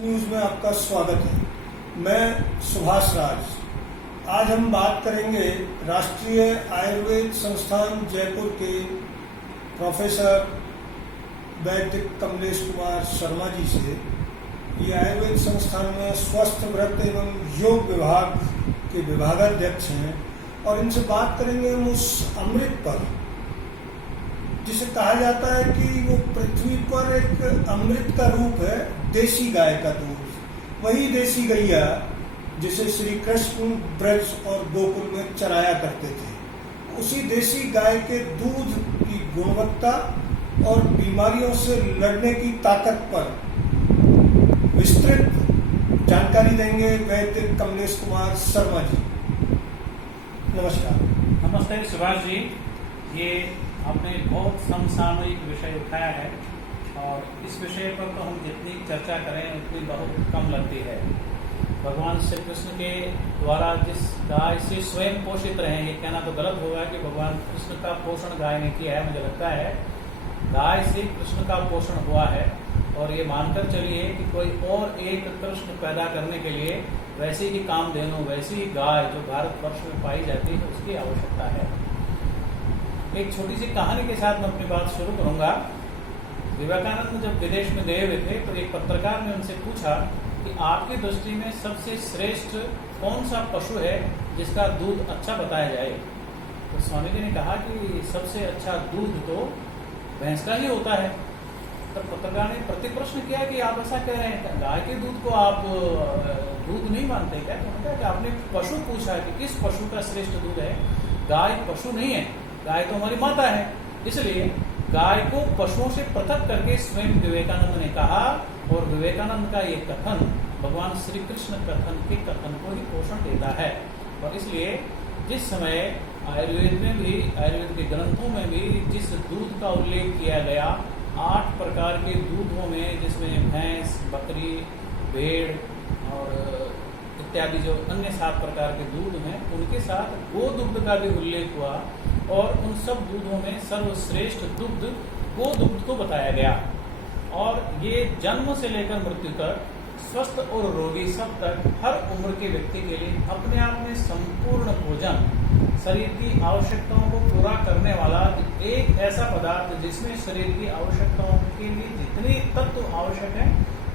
News में आपका स्वागत है। मैं सुभाष राज। आज हम बात करेंगे राष्ट्रीय आयुर्वेद संस्थान जयपुर के प्रोफेसर वैद्य कमलेश कुमार शर्मा जी से। ये आयुर्वेद संस्थान में स्वस्थ व्रत एवं योग विभाग के विभागाध्यक्ष हैं और इनसे बात करेंगे हम उस अमृत पर जिसे कहा जाता है कि वो पृथ्वी पर एक अमृत का रूप है, देसी गाय का दूध। वही देसी गैया जिसे श्री कृष्ण ब्रज और गोकुल में चराया करते थे। उसी देसी गाय के दूध की गुणवत्ता और बीमारियों से लड़ने की ताकत पर विस्तृत जानकारी देंगे वैद्य कमलेश कुमार शर्मा जी। नमस्कार। नमस्ते सुभाष जी। ये आपने बहुत समसामयिक विषय उठाया है और इस विषय पर तो हम जितनी चर्चा करें उतनी बहुत कम लगती है। भगवान श्री कृष्ण के द्वारा जिस गाय से स्वयं पोषित रहे, ये कहना तो गलत होगा कि भगवान कृष्ण का पोषण गाय ने किया है। मुझे लगता है गाय से कृष्ण का पोषण हुआ है और ये मानकर चलिए कि कोई और एक कृष्ण पैदा करने के लिए वैसे ही कामधेनु, वैसी ही गाय जो भारतवर्ष में पाई जाती है उसकी आवश्यकता है। एक छोटी सी कहानी के साथ मैं अपनी बात शुरू करूंगा। विवेकानंद जब विदेश में गए हुए थे तो एक पत्रकार ने उनसे पूछा कि आपकी दृष्टि में सबसे श्रेष्ठ कौन सा पशु है जिसका दूध अच्छा बताया जाए। तो स्वामी जी ने कहा कि सबसे अच्छा दूध तो भैंस का ही होता है। तब पत्रकार ने प्रति प्रश्न किया कि आप ऐसा कह रहे हैं, गाय के दूध को आप दूध नहीं मानते क्या? तो कहा कि आपने पशु पूछा कि किस पशु का श्रेष्ठ दूध है। गाय पशु नहीं है, गाय तो हमारी माता है। इसलिए गाय को पशुओं से पृथक करके स्वयं विवेकानंद ने कहा और विवेकानंद का ये कथन भगवान श्री कृष्ण कथन को ही पोषण देता है। और इसलिए जिस समय आयुर्वेद में भी, आयुर्वेद के ग्रंथों में भी जिस दूध का उल्लेख किया गया, 8 प्रकार के दूधों में, जिसमें भैंस, बकरी, भेड़ और इत्यादि जो अन्य 7 प्रकार के दूध हैं, उनके साथ गोदुग्ध का भी उल्लेख हुआ और उन सब दूधों में सर्वश्रेष्ठ दुग्ध गोदुग्ध को बताया गया। और ये जन्म से लेकर मृत्यु तक, स्वस्थ और रोगी सब तक, हर उम्र के व्यक्ति के लिए अपने आप में संपूर्ण भोजन, शरीर की आवश्यकताओं को पूरा करने वाला एक ऐसा पदार्थ जिसमें शरीर की आवश्यकताओं के लिए जितने तत्व आवश्यक हैं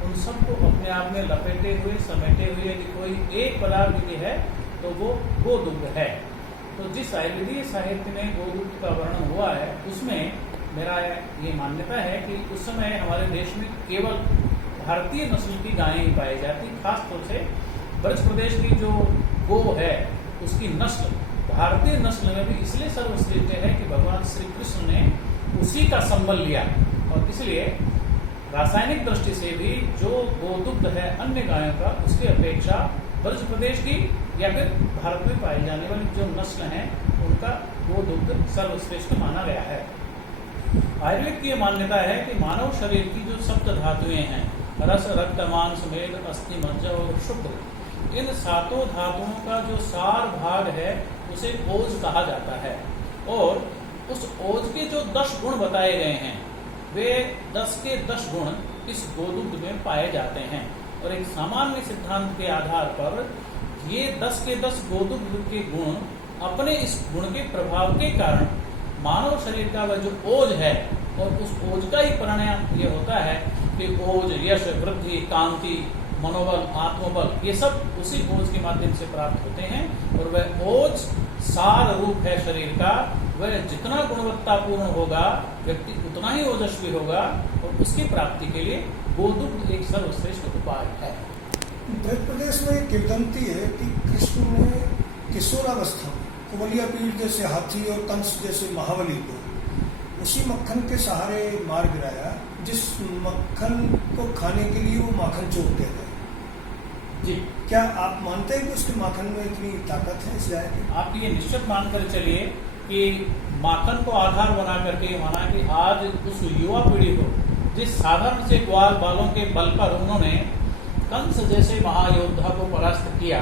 उन सबको अपने आप में लपेटे हुए, समेटे हुए कि कोई एक पदार्थ भी है तो वो गोदुग्ध है। तो जिस आयुर्वेदीय साहित्य में गोदुग्ध का वर्णन हुआ है उसमें मेरा ये मान्यता है कि उस समय हमारे देश में केवल भारतीय नस्ल की गायें ही पाई जाती। खासतौर से ब्रज प्रदेश की जो गो है उसकी नस्ल भारतीय नस्ल में भी इसलिए सर्वश्रेष्ठ है कि भगवान श्री कृष्ण ने उसी का संबल लिया। और इसलिए रासायनिक दृष्टि से भी जो गोदुग्ध है अन्य गायों का, उसकी अपेक्षा ब्रज प्रदेश की या फिर भारत में पाई जाने वाली जो नस्ल हैं उनका गोदुग्ध सर्वश्रेष्ठ माना गया है। आयुर्वेद की यह मान्यता है कि मानव शरीर की जो सप्त धातुएं हैं, रस, रक्त, मांस, मेद, अस्थि, मज्जा और शुक्र, इन 7 धातुओं का जो सार भाग है उसे ओज कहा जाता है। और उस ओज के जो 10 गुण बताए गए हैं वे 10 के 10 गुण इस गोदुग्ध में पाए जाते हैं। और एक सामान्य सिद्धांत के आधार पर ये 10 के 10 गोदुग्ध के गुण अपने इस गुण के प्रभाव के कारण मानव शरीर का वह जो ओज है, और उस ओज का ही परिणाम ये होता है कि ओज, यश, वृद्धि, कांति, मनोबल, आत्मबल, ये सब उसी ओज के माध्यम से प्राप्त होते हैं। और वह ओज सार रूप है शरीर का, वह जितना गुणवत्तापूर्ण होगा व्यक्ति उतना ही ओजस्वी होगा और उसकी प्राप्ति के लिए गोदुग्ध एक सर्वश्रेष्ठ उपाय है। ब्रज प्रदेश में एक किंवदंती है कि कृष्ण ने किशोरावस्था में कुबलिया पीठ जैसे हाथी और कंस जैसे महाबली को उसी मक्खन के सहारे मार गिराया जिस मक्खन को खाने के लिए वो माखन चोरते थे। जी, क्या आप मानते हैं कि उसके माखन में इतनी ताकत है इस गाय की? आप ये निश्चित मानकर चलिए कि माखन को आधार बना करके माना कि आज उस युवा पीढ़ी को जिस साधारण से ग्वाल बालों के बल पर उन्होंने कंस जैसे महायोद्धा को परास्त किया,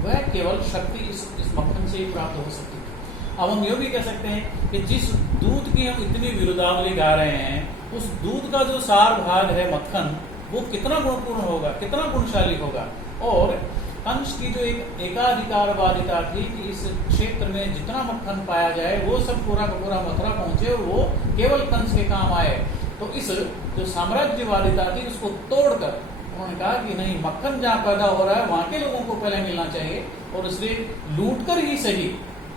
वह केवल शक्ति इस मक्खन से ही प्राप्त हो सकती थी। अब हम ये भी कह सकते हैं कि जिस दूध की हम इतनी विरुद्धावली गा रहे हैं, उस दूध का जो सार भाग है मक्खन, वो कितना गुणपूर्ण होगा, कितना गुणशाली होगा। और कंस की जो एक एकाधिकारवादिता थी कि इस क्षेत्र में जितना मक्खन पाया जाए वो सब पूरा का पूरा मथुरा पहुंचे और वो केवल कंस के काम आए, तो इस जो साम्राज्यवादिता थी उसको तोड़कर उन्होंने कहा कि नहीं, मक्खन जहाँ पैदा हो रहा है वहां के लोगों को पहले मिलना चाहिए, और इसलिए लूट कर ही सही,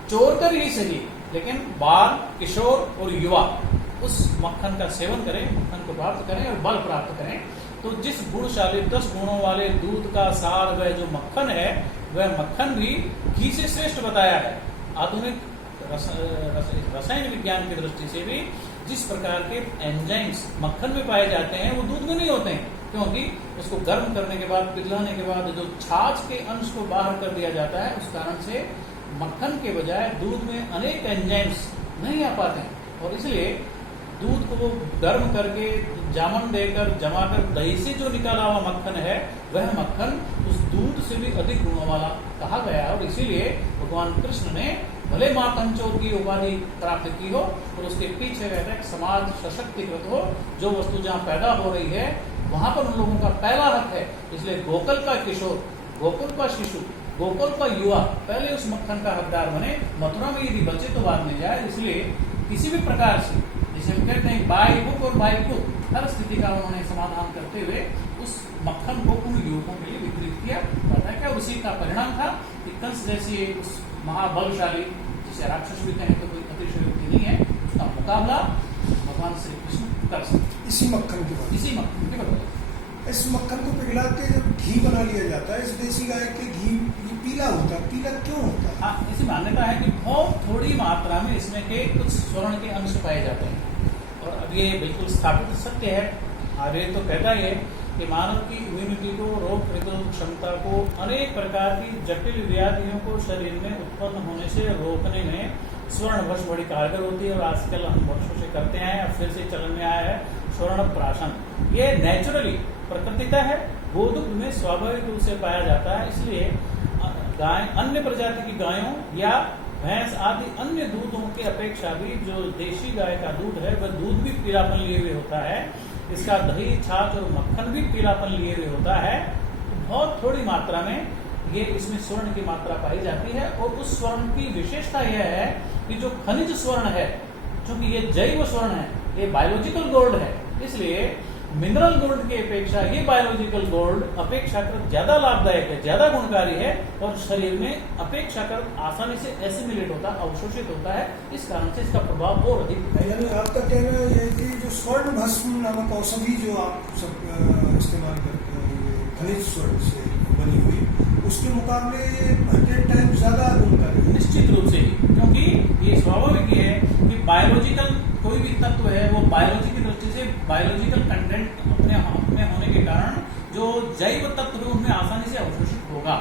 चोर कर ही सही, लेकिन बाल, किशोर और युवा उस मक्खन का सेवन करें, मक्खन को प्राप्त करें और बल प्राप्त करें। तो जिस गुणशाली 10 गुणों वाले दूध का सार वह जो मक्खन है, वह मक्खन भी घी से श्रेष्ठ बताया है। आधुनिक रसायन विज्ञान की दृष्टि से भी जिस प्रकार के एंजाइम्स मक्खन में पाए जाते हैं वो दूध में नहीं होते हैं, क्योंकि उसको गर्म करने के बाद, पिघलाने के बाद जो छाछ के अंश को बाहर कर दिया जाता है, उस कारण से मक्खन के बजाय दूध में अनेक एंजाइम्स नहीं आ पाते हैं, और इसलिए दूध को गर्म करके, जामन देकर, जमाकर दही से जो निकाला हुआ मक्खन है, वह मक्खन उस दूध से भी अधिक गुणों वाला कहा गया है। और इसीलिए भगवान कृष्ण ने भले माँ कंचोर की उपाधि प्राप्त की हो, और उसके पीछे रहता है समाज सशक्तिकृत हो, जो वस्तु जहाँ पैदा हो रही है वहां पर उन लोगों का पहला हक है। इसलिए गोकुल का किशोर, गोकुल का शिशु, गोकुल का युवा पहले उस मक्खन का हकदार बने, मथुरा में यदि बचे तो बाद में जाए। इसलिए किसी भी प्रकार से, जैसे हम कहते हैं बाई बुक और बाई कुक, हर स्थिति का उन्होंने समाधान करते हुए उस मक्खन को उन युवकों के लिए वितरित किया। पता है क्या उसी का परिणाम था कि कंस जैसी उस महाबलशाली, जिसे राक्षस भी कहें तो कोई अतिशयोक्ति नहीं है, उसका मुकाबला भगवान श्री कृष्ण कर सकते इसी मक्खन के बाद, इसी मक्खन के बदले। इस मक्खन को पिघला के जब घी बना लिया जाता है, इस देसी गाय के घी ये पीला होता है, पीला क्यों होता है? हाँ, ऐसी मान्यता है कि बहुत थोड़ी मात्रा में इसमें के कुछ स्वर्ण के अंश पाए जाते हैं, और अब ये बिल्कुल स्थापित सत्य है। आयुर्वेद तो कहता ही है कि मानव की इम्यूनिटी को, रोग प्रतिरोधक क्षमता को, अनेक प्रकार की जटिल व्याधियों को शरीर में उत्पन्न होने से रोकने में स्वर्ण भस्म बड़ी कारगर होती है। और आजकल हम वर्षों से करते हैं, अब फिर से चलन में आया है स्वर्ण प्राशन। ये नेचुरली प्रकृतिता है, गोदुग्ध में स्वाभाविक रूप से पाया जाता है। इसलिए गाय, अन्य प्रजाति की गायों या भैंस आदि अन्य दूधों की अपेक्षा भी जो देशी गाय का दूध है वह दूध भी पीलापन लिए हुए होता है। इसका दही, छाछ और मक्खन भी पीलापन लिए हुए होता है। तो बहुत थोड़ी मात्रा में ये इसमें स्वर्ण की मात्रा पाई जाती है, और उस स्वर्ण की विशेषता यह है कि जो खनिज स्वर्ण है, चूंकि ये जैव स्वर्ण है, ये बायोलॉजिकल गोल्ड है, इसलिए मिनरल गोल्ड की अपेक्षा ये बायोलॉजिकल गोल्ड अपेक्षाकृत ज्यादा लाभदायक है, ज्यादा गुणकारी है, और शरीर में अपेक्षाकृत आसानी से एसिमिलेट होता, अवशोषित होता है। इस कारण से इसका प्रभाव और अधिक है। यानी आपका कहना है कि जो स्वर्ण भस्म नामक औषधि जो आप सब इस्तेमाल करते हैं, ये खनिज स्वर्ण से बनी हुई, उसके मुकाबले 100 टाइम ज्यादा गुणकारी है। निश्चित रूप से ही, क्योंकि ये स्वाभाविक है कि बायोलॉजिकल कोई भी तत्व है वो बायोलॉजी की दृष्टि से बायोलॉजिकल कंटेंट अपने हाथ में होने के कारण जो जैव तत्व है उनमें आसानी से अवशोषित होगा।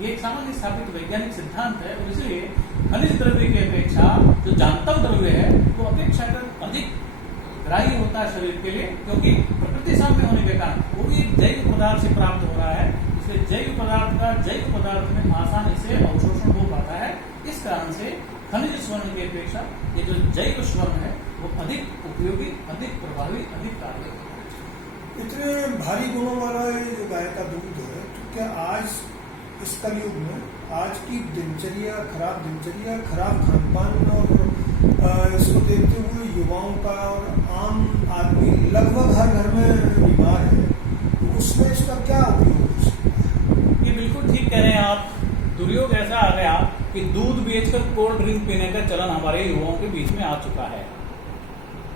ये एक सामान्य स्थापित वैज्ञानिक सिद्धांत है, और इसलिए खनिज द्रव्य की अपेक्षा जो जांतव द्रव्य है वो अपेक्षाकृत अधिक ग्राही होता है शरीर के लिए, क्योंकि प्रकृति साम्य होने के कारण वो भी एक जैव पदार्थ से प्राप्त हो रहा है। इसलिए जैव पदार्थ का जैव पदार्थ में आसानी से अवशोषण हो पाता है। इस कारण से खनिज स्वर्ण की अपेक्षा ये जो जैव स्वर्ण है वो अधिक उपयोगी, अधिक प्रभावी, अधिक कारगर है। इतने भारी गुणों वाला ये जो गाय का दूध है, तो क्या आज इस कलयुग में आज की दिनचर्या, खराब खान पान और इसको देखते हुए युवाओं का और आम आदमी लगभग हर घर में बीमार है, तो उसमें इसका क्या उपयोग हो सकता है? ये बिल्कुल ठीक कह रहे हैं आप। दुर्योग ऐसा आ गया कि दूध बेचकर कोल्ड ड्रिंक पीने का चलन हमारे युवाओं के बीच में आ चुका है।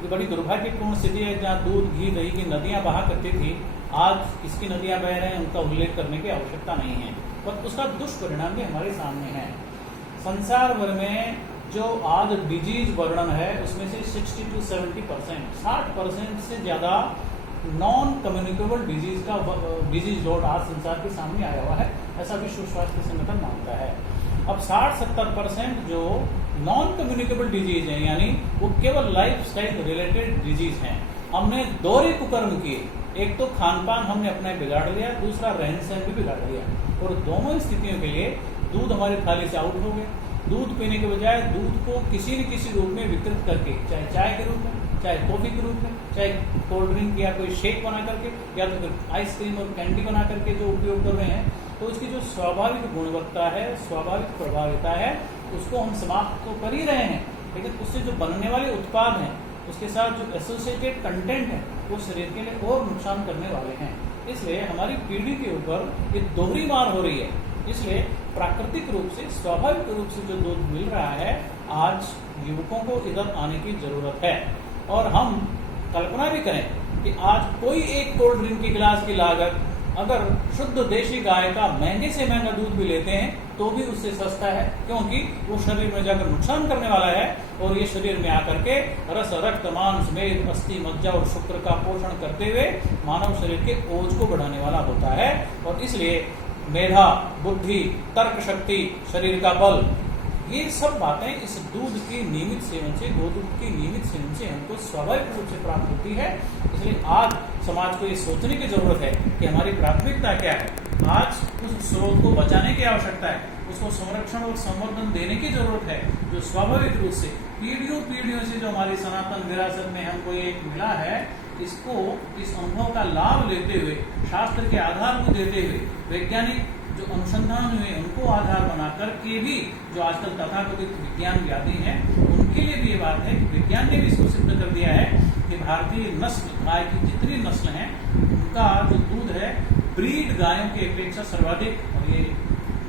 ये बड़ी दुर्भाग्यपूर्ण स्थिति है। जहाँ दूध, घी, दही की नदियां बहा करती थी, आज किसकी नदियां बह रहे हैं उनका उल्लेख करने की आवश्यकता नहीं है, पर उसका दुष्परिणाम भी हमारे सामने है। संसार भर में जो आज डिजीज वर्णन है उसमें से 60 to 70%, 60% से ज्यादा नॉन कम्युनिकेबल डिजीज का डिजीज लोड आज संसार के सामने आया हुआ है, ऐसा विश्व स्वास्थ्य संगठन मानता है। अब 60-70% जो नॉन कम्युनिकेबल डिजीज हैं, यानी वो केवल लाइफ स्टाइल रिलेटेड डिजीज हैं। हमने दोहरे कुकर्म किए, एक तो खान पान हमने अपने बिगाड़ लिया, दूसरा रहन सहन भी बिगाड़ लिया, और दोनों स्थितियों के लिए दूध हमारे थाली से आउट हो गए। दूध पीने के बजाय दूध को किसी न किसी रूप में वितरित करके, चाहे चाय के रूप में, चाहे कॉफी के रूप में, चाहे कोल्ड ड्रिंक या कोई शेक बना करके या तो फिर आइसक्रीम और कैंडी बना करके जो उपयोग कर रहे हैं, तो इसकी जो स्वाभाविक गुणवत्ता है, स्वाभाविक प्रभाविता है, उसको हम समाप्त तो कर ही रहे हैं, लेकिन उससे जो बनने वाले उत्पाद हैं उसके साथ जो एसोसिएटेड कंटेंट है वो शरीर के लिए और नुकसान करने वाले हैं। इसलिए हमारी पीढ़ी के ऊपर ये दोहरी मार हो रही है। इसलिए प्राकृतिक रूप से, स्वाभाविक रूप से जो दूध मिल रहा है, आज युवकों को इधर आने की जरूरत है। और हम कल्पना भी करें कि आज कोई एक कोल्ड ड्रिंक की गिलास की लागत अगर शुद्ध देशी गाय का महंगे से महंगा दूध भी लेते हैं तो भी उससे सस्ता है, क्योंकि वो शरीर में जाकर नुकसान करने वाला है और ये शरीर में आकर के रस, रक्त, मांस, मेद, अस्थि, मज्जा और शुक्र का पोषण करते हुए मानव शरीर के ओज को बढ़ाने वाला होता है। और इसलिए मेधा, बुद्धि, तर्क शक्ति, शरीर का बल, ये सब बातें इस दूध की नियमित सेवन से, गोदूध की नियमित सेवन से हमको स्वाभाविक रूप से प्राप्त होती है। इसलिए आज समाज को ये सोचने की जरूरत है कि हमारी प्राथमिकता क्या है। आज उस स्रोत को बचाने की आवश्यकता है, उसको संरक्षण और संवर्धन देने की जरूरत है, जो स्वाभाविक रूप से पीढ़ियों से जो हमारी सनातन विरासत में हमको ये मिला है, इसको, इस अनुभव का लाभ लेते हुए, शास्त्र के आधार को देते हुए, वैज्ञानिक जो अनुसंधान हुए उनको आधार बना करके भी जो आजकल तथाकथित विज्ञानवादी हैं उनके लिए भी ये बात है कि विज्ञान ने भी इसको सिद्ध कर दिया है कि भारतीय नस्ल गाय की जितनी नस्ल हैं उनका जो दूध है ब्रीड गायों की अपेक्षा सर्वाधिक, और ये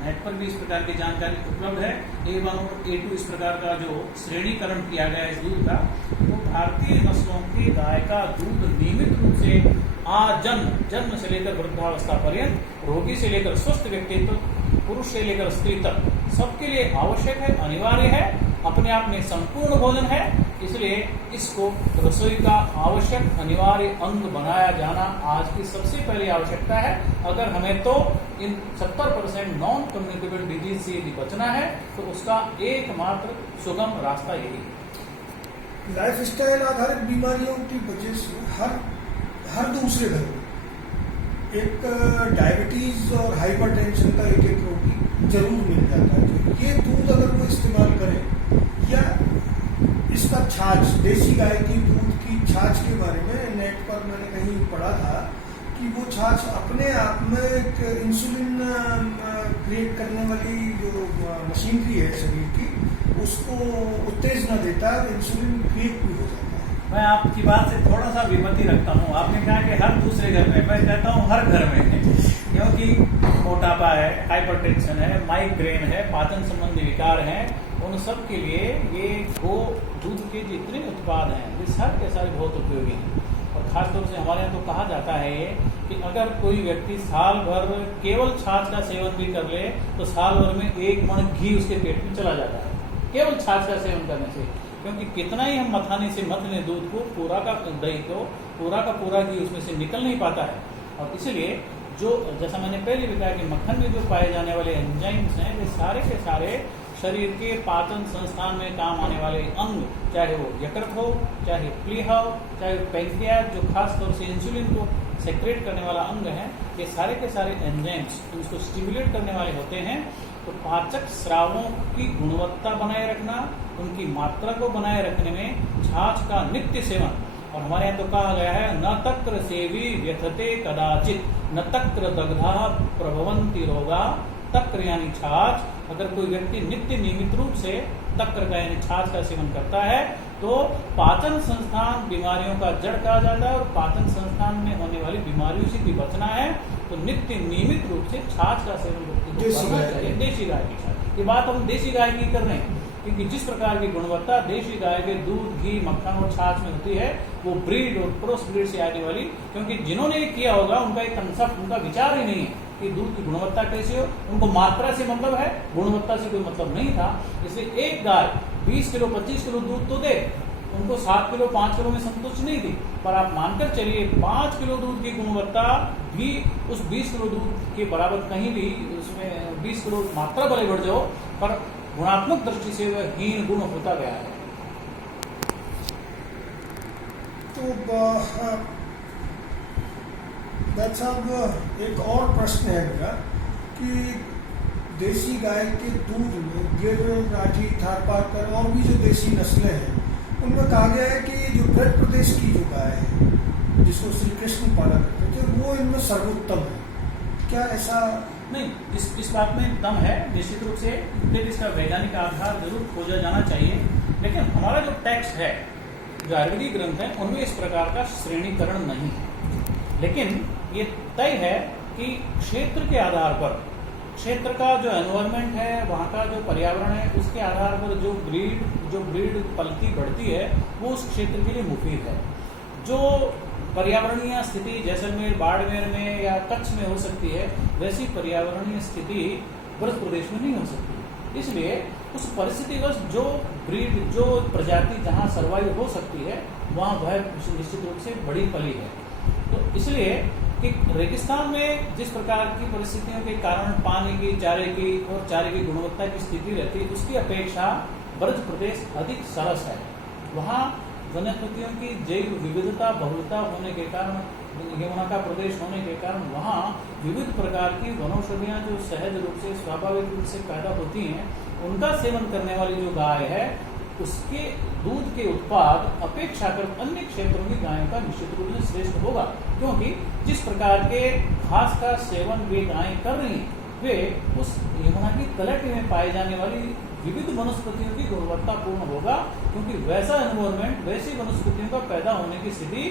नेट पर भी इस प्रकार की जानकारी उपलब्ध है, A1 और A2 इस प्रकार का जो श्रेणीकरण किया गया है इस दूध का, तो भारतीय नस्लों की गाय का दूध नियमित रूप से जन्म से लेकर वृद्धावस्था पर्यंत, रोगी से लेकर स्वस्थ व्यक्ति तक, पुरुष से लेकर स्त्री तक, सबके लिए आवश्यक है, अनिवार्य है, अपने आप में संपूर्ण भोजन है। इसलिए इसको रसोई का आवश्यक अनिवार्य अंग बनाया जाना आज की सबसे पहली आवश्यकता है। अगर हमें तो इन 70% नॉन कम्युनिकेबल डिजीज से यदि बचना है तो उसका एकमात्र सुगम रास्ता यही है। लाइफ स्टाइल आधारित बीमारियों की वजह से हर दूसरे घर में एक डायबिटीज और हाइपरटेंशन का एक रोगी जरूर मिल जाता है। तो ये दूध अगर वो इस्तेमाल करें, या इसका छाछ, देशी गाय की दूध की छाछ के बारे में नेट पर मैंने कहीं पढ़ा था कि वो छाछ अपने आप में एक इंसुलिन क्रिएट करने वाली जो मशीनरी है शरीर की, उसको उत्तेजना देता है, इंसुलिन क्रिएट भी हो जाता है। मैं आपकी बात से थोड़ा सा विमति रखता हूँ। आपने कहा कि हर दूसरे घर में, मैं कहता हूँ हर घर में है, क्योंकि मोटापा है, हाइपरटेंशन है, माइग्रेन है, पाचन संबंधी विकार हैं, उन सब के लिए ये गो दूध के जितने उत्पाद हैं ये सारे के सारे बहुत उपयोगी हैं। और खासतौर से हमारे यहाँ तो कहा जाता है ये कि अगर कोई व्यक्ति साल भर केवल छाछ का सेवन भी कर ले तो साल भर में 1 मण घी उसके पेट में चला जाता है, केवल छाछ का सेवन करने से। क्योंकि कितना ही हम मथाने से मथ लें दूध को, पूरा का दही को, पूरा का पूरा घी उसमें से निकल नहीं पाता है। और इसलिए जो, जैसा मैंने पहले बताया कि मक्खन में जो पाए जाने वाले एंजाइम्स हैं वे सारे के सारे शरीर के पाचन संस्थान में काम आने वाले अंग, चाहे वो यकृत हो, चाहे प्लीहा हो, चाहे पैंक्रियाज जो खास तौर से इंसुलिन को सेक्रेट करने वाला अंग है, ये सारे के सारे एंजाइम्स उसको स्टिमुलेट करने वाले होते हैं। तो पाचक स्रावों की गुणवत्ता बनाए रखना, उनकी मात्रा को बनाए रखने में छाछ का नित्य सेवन, और हमारे यहाँ तो कहा गया है न तक्र सेवी व्यथते कदाचित न तक्र दग्धा प्रभवंती रोगा। तक्र यानी छाछ, अगर कोई व्यक्ति नित्य नियमित रूप से तक्र का यानी छाछ का सेवन करता है तो पाचन संस्थान बीमारियों का जड़ कहा जाता है, और पाचन संस्थान में होने वाली बीमारियों से भी बचना है तो नित्य नियमित रूप से छाछ का सेवन करना चाहिए, देशी गाय की छाछ। ये बात हम देशी गाय की कर रहे हैं, क्योंकि जिस प्रकार की गुणवत्ता देशी गाय के दूध, घी, मक्खन और छाछ में होती है वो ब्रीड और क्रॉस ब्रीड से आने वाली, क्योंकि जिन्होंने ये किया होगा उनका एक कंसेप्ट, उनका विचार ही नहीं है कि दूध की गुणवत्ता कैसी हो, उनको मात्रा से मतलब है, गुणवत्ता से कोई मतलब नहीं था। इसलिए एक गाय 20 किलो 25 किलो दूध तो दे, उनको 7 किलो 5 किलो में संतुष्ट नहीं थी, पर आप मानकर चलिए 5 किलो दूध की गुणवत्ता भी उस 20 किलो दूध के बराबर कहीं भी उसमें 20 किलो मात्रा भले बढ़ जाओ, पर गुणात्मक दृष्टि से वह हीन गुण होता गया है। तो डॉक्टर साहब एक और प्रश्न है मेरा कि देशी गाय के दूध में गिर, राठी, थारपारकर और भी जो देशी नस्लें हैं उनमें कहा गया है कि जो ब्रज प्रदेश की जो गाय है जिसको श्री कृष्ण पाला करते थे वो इनमें सर्वोत्तम है, क्या ऐसा? नहीं, इस बात में दम है निश्चित रूप से, फिर इसका वैज्ञानिक आधार जरूर खोजा जाना चाहिए। लेकिन हमारा जो टेक्स्ट है, जो आयुर्वेदिक ग्रंथ है, उनमें इस प्रकार का श्रेणीकरण नहीं है। लेकिन ये तय है कि क्षेत्र के आधार पर, क्षेत्र का जो एनवायरनमेंट है, वहाँ का जो पर्यावरण है, उसके आधार पर जो ब्रीड पलती बढ़ती है वो उस क्षेत्र के लिए मुफीद है। जो पर्यावरणीय स्थिति जैसलमेर, बाड़मेर में या कच्छ में हो सकती है, वैसी पर्यावरणीय स्थिति ब्रज प्रदेश में नहीं हो सकती। इसलिए उस परिस्थितिवश जो ब्रीड, जो प्रजाति जहाँ सर्वाइव हो सकती है, वहाँ वह निश्चित रूप से बड़ी पली है। तो इसलिए कि रेगिस्तान में जिस प्रकार की परिस्थितियों के कारण पानी की, चारे की गुणवत्ता की स्थिति रहती है, उसकी अपेक्षा ब्रज प्रदेश अधिक सरस है। वहाँ वनस्पतियों की जैव विविधता, बहुलता होने के कारण, यमुना का प्रदेश होने के कारण वहाँ विविध प्रकार की वनौषधियाँ जो सहज रूप से, स्वाभाविक रूप से पैदा होती हैं, उनका सेवन करने वाली जो गाय है, उसके दूध के उत्पाद अपेक्षाकृत अन्य क्षेत्रों की गायों का निश्चित रूप से श्रेष्ठ होगा। क्योंकि जिस प्रकार के घास का सेवन वे गायें कर रही हैं, वे उस यमुना की तलहटी में पाई जाने वाली विविध वनस्पतियों की गुणवत्ता पूर्ण होगा। क्योंकि वैसा एनवायरमेंट, वैसी वनस्पतियों का पैदा होने की स्थिति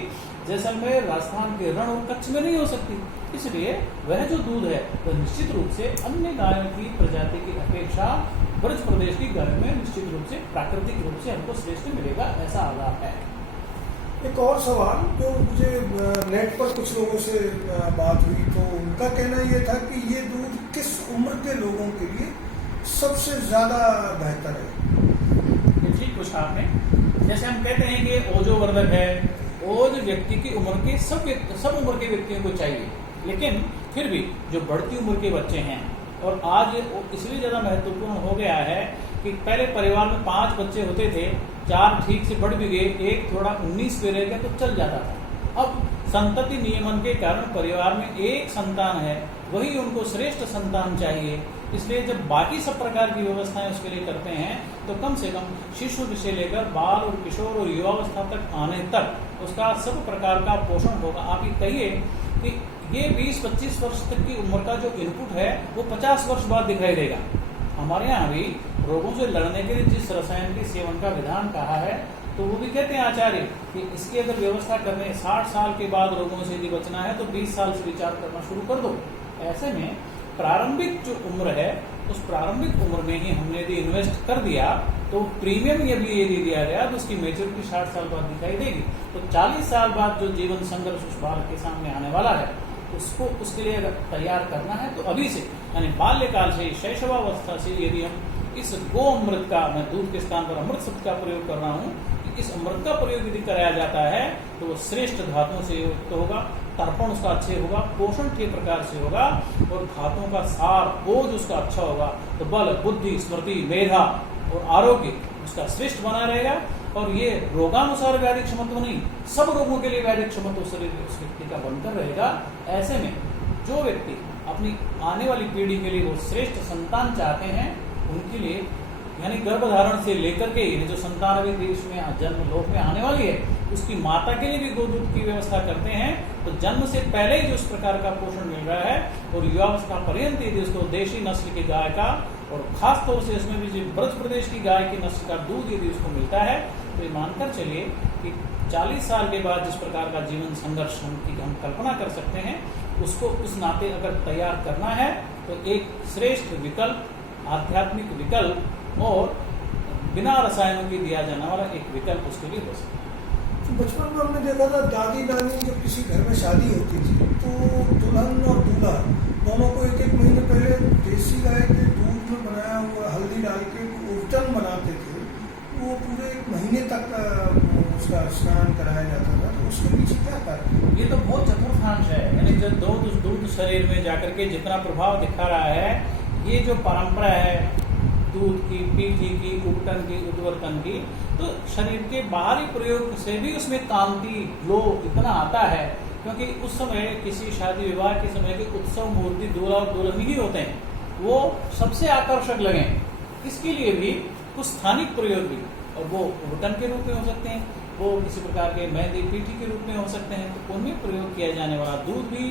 जैसलमेर, राजस्थान के रण और कच्छ में नहीं हो सकती। इसलिए वह जो दूध है वह निश्चित रूप से अन्य गायों की प्रजाति की अपेक्षा ब्रज प्रदेश की गायों में निश्चित रूप से प्राकृतिक रूप से हमको श्रेष्ठ मिलेगा, ऐसा आधार है। एक और सवाल जो मुझे नेट पर कुछ लोगों से बात हुई, तो उनका कहना यह था कि ये दूध किस उम्र के लोगों के लिए सबसे ज्यादा बेहतर है? ठीक पूछा आपने। जैसे हम कहते हैं कि ओजोवर्धक है, ओज व्यक्ति की उम्र के सब उम्र के व्यक्तियों को चाहिए। लेकिन फिर भी जो बढ़ती उम्र के बच्चे हैं, और आज इसलिए ज्यादा महत्वपूर्ण हो गया है कि पहले परिवार में 5 बच्चे होते थे, 4 ठीक से बढ़ भी गए, एक थोड़ा 19 पे रह गया तो चल जाता था। अब संतति नियमन के कारण परिवार में एक संतान है, वही उनको श्रेष्ठ संतान चाहिए। इसलिए जब बाकी सब प्रकार की व्यवस्थाएं उसके लिए करते हैं, तो कम से कम शिशु से लेकर बाल और किशोर और युवावस्था तक आने तक उसका सब प्रकार का पोषण होगा। आप ये कहिए कि ये 20-25 वर्ष तक की उम्र का जो इनपुट है वो 50 वर्ष बाद दिखाई देगा। हमारे यहाँ भी रोगों से लड़ने के लिए जिस रसायन के सेवन का विधान कहा है, तो वो भी कहते हैं आचार्य कि इसकी अगर व्यवस्था करने 60 साल के बाद रोगों से यदि बचना है तो 20 साल से विचार करना शुरू कर दो। ऐसे में प्रारंभिक जो उम्र है, उस प्रारंभिक उम्र में ही हमने यदि इन्वेस्ट कर दिया तो प्रीमियम यदि दिया गया तो उसकी मेच्योरिटी 60 साल बाद दिखाई देगी। तो 40 साल बाद जो जीवन संघर्ष उस बालक के सामने आने वाला है, उसको उसके लिए अगर तैयार करना है तो अभी से, यानी बाल्यकाल से, शैशवावस्था से यदि हम इस गो अमृत का, मैं दूध के स्थान पर अमृत शब्द का प्रयोग कर रहा हूँ, इस अमृत का प्रयोग यदि कराया जाता है तो वो श्रेष्ठ धातुओं से युक्त होगा, तर्पण उसका अच्छे होगा, पोषण के प्रकार से होगा, और धातुओं का सार, बोझ उसका अच्छा होगा, तो बल, बुद्धि, स्मृति, मेधा और आरोग्य उसका श्रेष्ठ बना रहेगा। और ये रोगानुसार व्याधि क्षमत्व नहीं, सब रोगों के लिए व्याधि क्षमत्व शरीर उस व्यक्ति का बनकर रहेगा। ऐसे में जो व्यक्ति अपनी आने वाली पीढ़ी के लिए वो श्रेष्ठ संतान चाहते हैं, उनके लिए, यानी गर्भधारण से लेकर के जो संतान अभी देश में जन्म लोक में आने वाली है, उसकी माता के लिए भी गोदूध की व्यवस्था करते हैं। तो जन्म से पहले ही जो इस प्रकार का पोषण मिल रहा है, और युवावस्था पर्यंत यदि उसको देशी नस्ल की गाय का, और खास तौर से इसमें भी ब्रज प्रदेश की गाय की नस्ल का दूध यदि उसको मिलता है, तो ये मानकर चलिए कि 40 साल के बाद जिस प्रकार का जीवन संघर्ष की हम कल्पना कर सकते हैं, उसको उस नाते अगर तैयार करना है तो एक श्रेष्ठ विकल्प, आध्यात्मिक विकल्प और बिना रसायनों के दिया जाने वाला एक विकल्प उसके लिए हो सकता है। बचपन में हमने देखा था दादी नानी जब किसी घर में शादी होती थी तो दुल्हन और दूल्हा दोनों को 1-1 महीने पहले देसी गाय के दूध में बनाया हुआ हल्दी डाल के उबटन बनाते थे। वो पूरे 1 महीने तक उसका स्नान कराया जाता था। तो उसके पीछे क्या कारण? ये तो बहुत चतुर्थांश है, यानी जब दूध शरीर में जाकर के जितना प्रभाव दिखा रहा है, ये जो परंपरा है दूध की, पीठी की, उबटन की, उद्वर्तन की, तो शरीर के बाहरी प्रयोग से भी उसमें कांति, ग्लो इतना आता है। क्योंकि उस समय किसी शादी विवाह के समय के उत्सव मूर्ति दूल्हा और दुल्हन ही होते हैं, वो सबसे आकर्षक लगे। इसके लिए भी कुछ स्थानिक प्रयोग भी, और वो घुटन के रूप में हो सकते हैं, वो किसी प्रकार के मेहंदी पीठी के रूप में हो सकते हैं। तो उनमें प्रयोग किया जाने वाला दूध भी,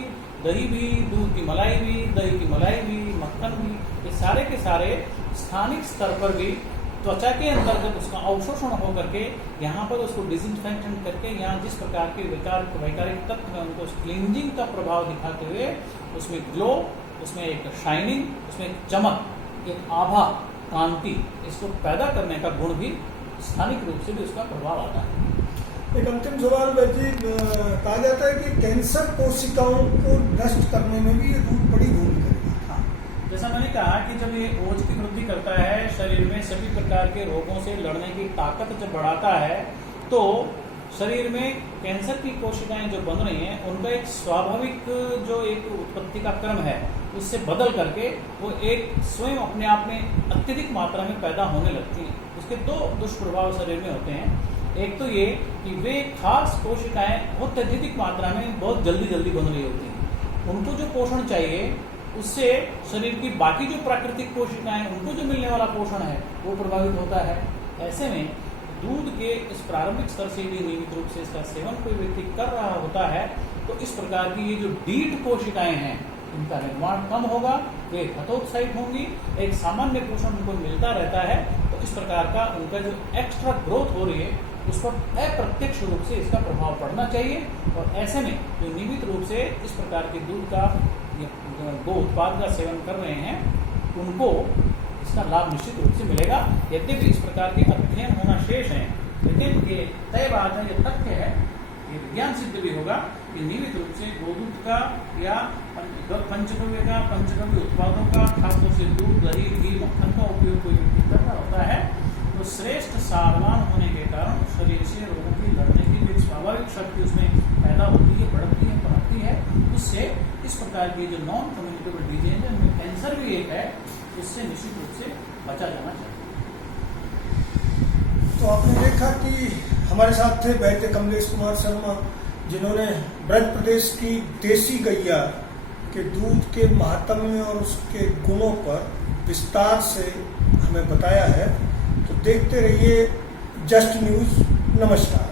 दही भी, दूध की मलाई भी, दही की मलाई भी, मक्खन भी, ये सारे के सारे स्थानिक स्तर पर भी त्वचा के अंतर्गत उसका अवशोषण होकर के यहाँ पर उसको डिसइंफेक्शन करके यहाँ जिस प्रकार के वैकारिक तत्व हैं उनको क्लींजिंग का प्रभाव दिखाते हुए उसमें ग्लो, उसमें एक शाइनिंग, उसमें एक चमक, एक आभा, कांति, इसको पैदा करने का गुण भी स्थानिक रूप से भी उसका प्रभाव आता है। एक अंतिम सवाल वैसे कहा जाता है कि कैंसर कोशिकाओं को नष्ट करने में भी ये दूध बड़ी भूमिका निभाता है। जैसा मैंने कहा कि जब ये ओज की वृद्धि करता है, शरीर में सभी प्रकार के रोगों से लड़ने की ताकत जब बढ़ाता है, तो शरीर में कैंसर की कोशिकाएं जो बन रही हैं उनका एक स्वाभाविक जो एक उत्पत्ति का क्रम है उससे बदल करके वो एक स्वयं अपने आप में अत्यधिक मात्रा में पैदा होने लगती हैं। उसके दो दुष्प्रभाव शरीर में होते हैं। एक तो ये कि वे खास कोशिकाएं बहुत अत्यधिक मात्रा में बहुत जल्दी बन रही होती हैं, उनको जो पोषण चाहिए उससे शरीर की बाकी जो प्राकृतिक कोशिकाएं उनको जो मिलने वाला पोषण है वो प्रभावित होता है। ऐसे में दूध के इस प्रारंभिक स्तर से भी नियमित रूप से इसका सेवन कोई व्यक्ति कर रहा होता है तो इस प्रकार की ये जो डीट कोशिकाएं हैं इनका निर्माण कम होगा, वे हतोत्साहित होंगी, एक सामान्य पोषण उनको मिलता रहता है। तो इस प्रकार का उनका जो एक्स्ट्रा ग्रोथ हो रही है उस पर अप्रत्यक्ष रूप से इसका प्रभाव पड़ना चाहिए। और ऐसे में जो नियमित रूप से इस प्रकार के दूध का गो उत्पाद का सेवन कर रहे हैं उनको इसका लाभ निश्चित रूप से मिलेगा। यद्यपि इस प्रकार के अध्ययन होना शेष है, लेकिन ये तय बात है, ये तथ्य है, ये विज्ञान सिद्ध भी होगा कि नियमित रूप से गोदूध का या पंचगव्य उत्पादों का, खासतौर से दूध, दही, घी, मक्खन का उपयोग कोई व्यक्ति कर रहा होता है तो श्रेष्ठ सारवान होने के कारण शरीर से रोगों की लड़ने की जो स्वाभाविक शक्ति उसमें पैदा होती है, बढ़ती है, बढ़ती है। उससे इस प्रकार की जो नॉन कम्युनिकेबल डिजीज है उनमें कैंसर भी एक है, इससे निश्चित रूप से बचा जाना चाहिए। तो आपने देखा कि हमारे साथ थे वैद्य कमलेश कुमार शर्मा, जिन्होंने ब्रज प्रदेश की देसी गैया के दूध के महात्म्य और उसके गुणों पर विस्तार से हमें बताया है। तो देखते रहिए जस्ट न्यूज। नमस्कार।